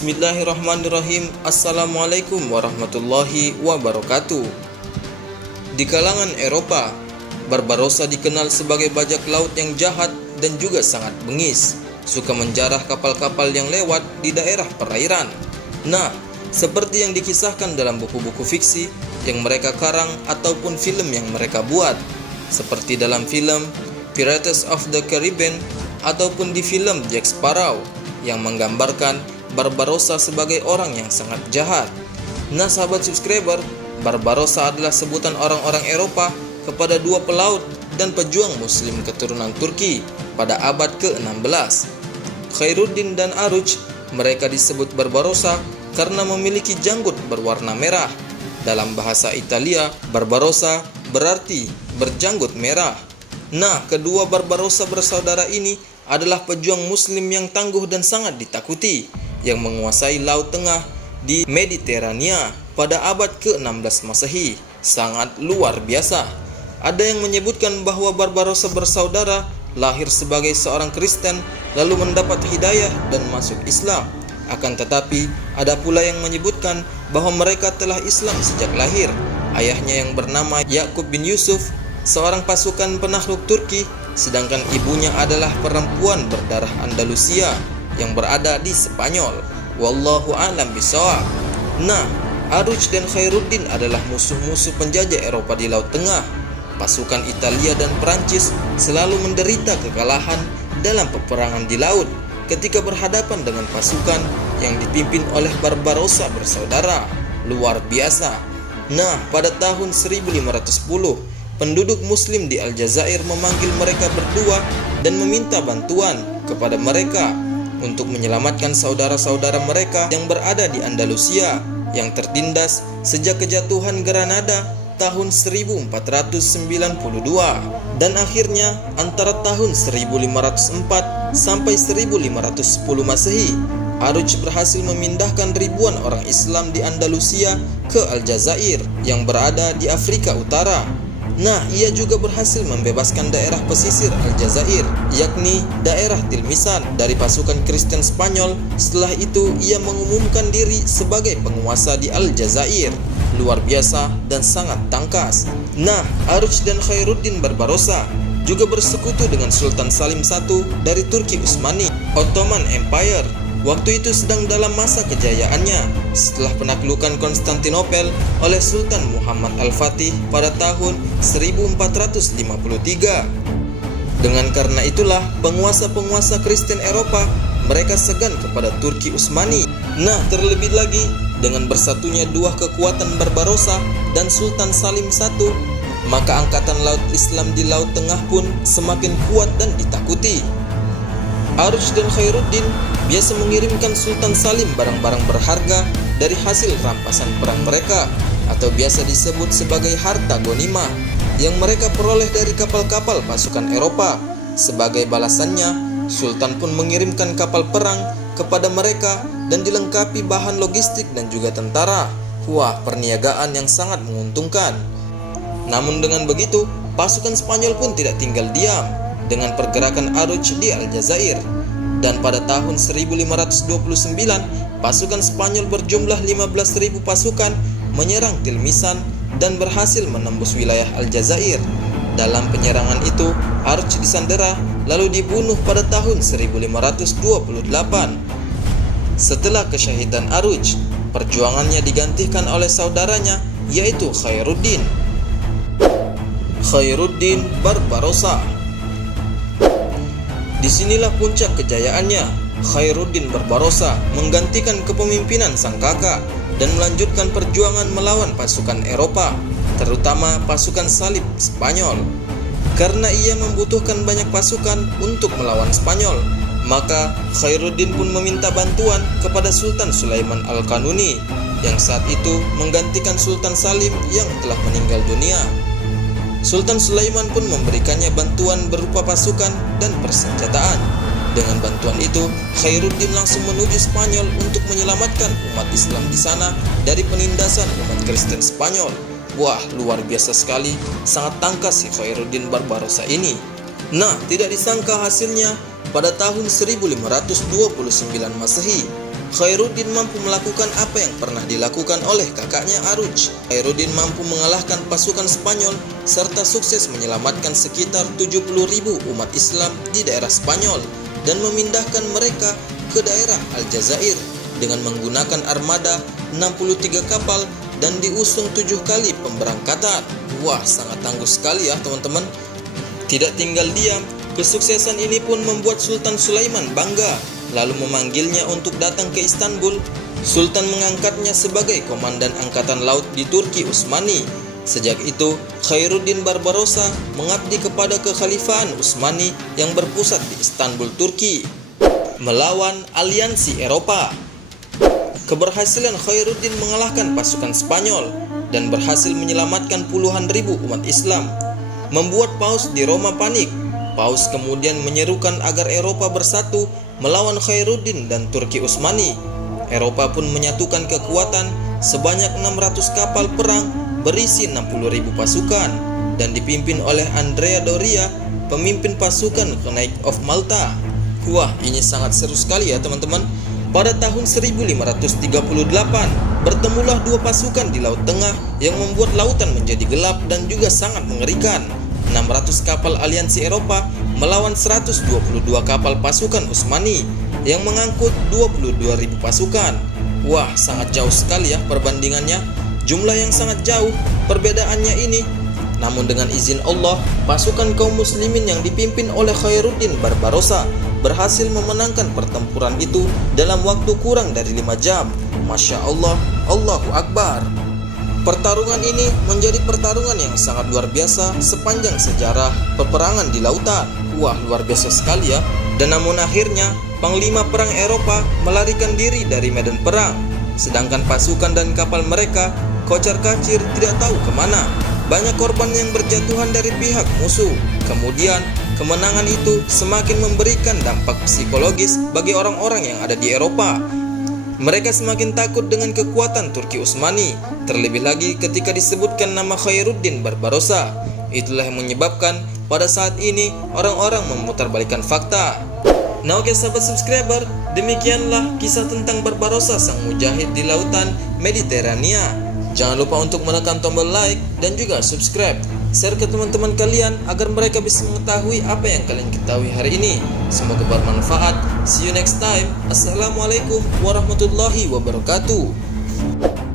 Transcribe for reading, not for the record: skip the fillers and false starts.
Bismillahirrahmanirrahim. Assalamualaikum warahmatullahi wabarakatuh. Di kalangan Eropa, Barbarossa dikenal sebagai bajak laut yang jahat dan juga sangat bengis, suka menjarah kapal-kapal yang lewat di daerah perairan. Nah, seperti yang dikisahkan dalam buku-buku fiksi yang mereka karang ataupun film yang mereka buat, seperti dalam film Pirates of the Caribbean ataupun di film Jack Sparrow yang menggambarkan Barbarossa sebagai orang yang sangat jahat. Nah, sahabat subscriber, Barbarossa adalah sebutan orang-orang Eropa kepada dua pelaut dan pejuang muslim keturunan Turki pada abad ke-16. Khairuddin dan Aruj, mereka disebut Barbarossa karena memiliki janggut berwarna merah. Dalam bahasa Italia, Barbarossa berarti berjanggut merah. Nah, kedua Barbarossa bersaudara ini adalah pejuang muslim yang tangguh dan sangat ditakuti, yang menguasai Laut Tengah di Mediterania pada abad ke-16 Masehi. Sangat luar biasa. Ada yang menyebutkan bahwa Barbarossa bersaudara lahir sebagai seorang Kristen lalu mendapat hidayah dan masuk Islam. Akan tetapi ada pula yang menyebutkan bahwa mereka telah Islam sejak lahir. Ayahnya yang bernama Yakub bin Yusuf, seorang pasukan penakluk Turki, sedangkan ibunya adalah perempuan berdarah Andalusia yang berada di Spanyol. Wallahu a'lam bishawab. Nah, Aruj dan Khairuddin adalah musuh-musuh penjajah Eropa di Laut Tengah. Pasukan Italia dan Prancis selalu menderita kekalahan dalam peperangan di laut ketika berhadapan dengan pasukan yang dipimpin oleh Barbarossa bersaudara. Luar biasa. Nah, pada tahun 1510, penduduk muslim di Aljazair memanggil mereka berdua dan meminta bantuan kepada mereka untuk menyelamatkan saudara-saudara mereka yang berada di Andalusia yang tertindas sejak kejatuhan Granada tahun 1492. Dan akhirnya antara tahun 1504 sampai 1510 Masehi, Aruj berhasil memindahkan ribuan orang Islam di Andalusia ke Aljazair yang berada di Afrika Utara. Nah, ia juga berhasil membebaskan daerah pesisir Aljazair, yakni daerah Tilmisan, dari pasukan Kristen Spanyol. Setelah itu, ia mengumumkan diri sebagai penguasa di Aljazair. Luar biasa dan sangat tangkas. Nah, Aruj dan Khairuddin Barbarossa juga bersekutu dengan Sultan Salim I dari Turki Utsmani, Ottoman Empire. Waktu itu sedang dalam masa kejayaannya setelah penaklukan Konstantinopel oleh Sultan Muhammad Al-Fatih pada tahun 1453. Dengan karena itulah penguasa-penguasa Kristen Eropa mereka segan kepada Turki Utsmani. Nah, terlebih lagi dengan bersatunya dua kekuatan Barbarossa dan Sultan Salim I, maka angkatan laut Islam di Laut Tengah pun semakin kuat dan ditakuti. Aruj dan Khairuddin biasa mengirimkan Sultan Salim barang-barang berharga dari hasil rampasan perang mereka, atau biasa disebut sebagai harta ghanimah, yang mereka peroleh dari kapal-kapal pasukan Eropa. Sebagai balasannya, Sultan pun mengirimkan kapal perang kepada mereka dan dilengkapi bahan logistik dan juga tentara. Wah, perniagaan yang sangat menguntungkan. Namun dengan begitu, pasukan Spanyol pun tidak tinggal diam dengan pergerakan Aruj di Aljazair. Dan pada tahun 1529, pasukan Spanyol berjumlah 15.000 pasukan menyerang Tilmisan dan berhasil menembus wilayah Aljazair. Dalam penyerangan itu, Aruj disandera lalu dibunuh pada tahun 1528. Setelah kesyahidan Aruj, perjuangannya digantikan oleh saudaranya, yaitu Khairuddin. Khairuddin Barbarossa. Disinilah puncak kejayaannya. Khairuddin Barbarossa menggantikan kepemimpinan sang kakak dan melanjutkan perjuangan melawan pasukan Eropa, terutama pasukan salib Spanyol. Karena ia membutuhkan banyak pasukan untuk melawan Spanyol, maka Khairuddin pun meminta bantuan kepada Sultan Sulaiman Al-Kanuni yang saat itu menggantikan Sultan Salim yang telah meninggal dunia. Sultan Sulaiman pun memberikannya bantuan berupa pasukan dan persenjataan. Dengan bantuan itu, Khairuddin langsung menuju Spanyol untuk menyelamatkan umat Islam di sana dari penindasan umat Kristen Spanyol. Wah, luar biasa sekali, sangat tangkas si Khairuddin Barbarossa ini. Nah, tidak disangka hasilnya pada tahun 1529 Masehi, Khairuddin mampu melakukan apa yang pernah dilakukan oleh kakaknya Aruj. Khairuddin mampu mengalahkan pasukan Spanyol serta sukses menyelamatkan sekitar 70.000 umat Islam di daerah Spanyol dan memindahkan mereka ke daerah Aljazair dengan menggunakan armada 63 kapal dan diusung 7 kali pemberangkatan. Wah, sangat tangguh sekali ya teman-teman. Tidak tinggal diam, kesuksesan ini pun membuat Sultan Sulaiman bangga, lalu memanggilnya untuk datang ke Istanbul. Sultan mengangkatnya sebagai komandan angkatan laut di Turki Utsmani. Sejak itu, Khairuddin Barbarossa mengabdi kepada kekhalifahan Utsmani yang berpusat di Istanbul, Turki, melawan aliansi Eropa. Keberhasilan Khairuddin mengalahkan pasukan Spanyol dan berhasil menyelamatkan puluhan ribu umat Islam membuat Paus di Roma panik. Paus kemudian menyerukan agar Eropa bersatu melawan Khairuddin dan Turki Utsmani. Eropa pun menyatukan kekuatan sebanyak 600 kapal perang berisi 60.000 pasukan dan dipimpin oleh Andrea Doria, pemimpin pasukan Knights of Malta. Wah, ini sangat seru sekali ya teman-teman. Pada tahun 1538, bertemulah dua pasukan di Laut Tengah yang membuat lautan menjadi gelap dan juga sangat mengerikan. 600 kapal aliansi Eropa melawan 122 kapal pasukan Utsmani yang mengangkut 22.000 pasukan. Wah, sangat jauh sekali ya perbandingannya. Jumlah yang sangat jauh perbedaannya ini. Namun dengan izin Allah, pasukan kaum muslimin yang dipimpin oleh Khairuddin Barbarossa berhasil memenangkan pertempuran itu dalam waktu kurang dari 5 jam. Masya Allah, Allahu Akbar. Pertarungan ini menjadi pertarungan yang sangat luar biasa sepanjang sejarah peperangan di lautan. Wah, luar biasa sekali ya. Dan namun akhirnya panglima perang Eropa melarikan diri dari medan perang, sedangkan pasukan dan kapal mereka kocar-kacir tidak tahu kemana. Banyak korban yang berjatuhan dari pihak musuh. Kemudian kemenangan itu semakin memberikan dampak psikologis bagi orang-orang yang ada di Eropa. Mereka semakin takut dengan kekuatan Turki Utsmani, terlebih lagi ketika disebutkan nama Khairuddin Barbarossa. Itulah yang menyebabkan pada saat ini orang-orang memutarbalikkan fakta. Nah oke sahabat subscriber, demikianlah kisah tentang Barbarossa sang mujahid di lautan Mediterania. Jangan lupa untuk menekan tombol like dan juga subscribe. Share ke teman-teman kalian agar mereka bisa mengetahui apa yang kalian ketahui hari ini. Semoga bermanfaat. See you next time. Assalamualaikum warahmatullahi wabarakatuh.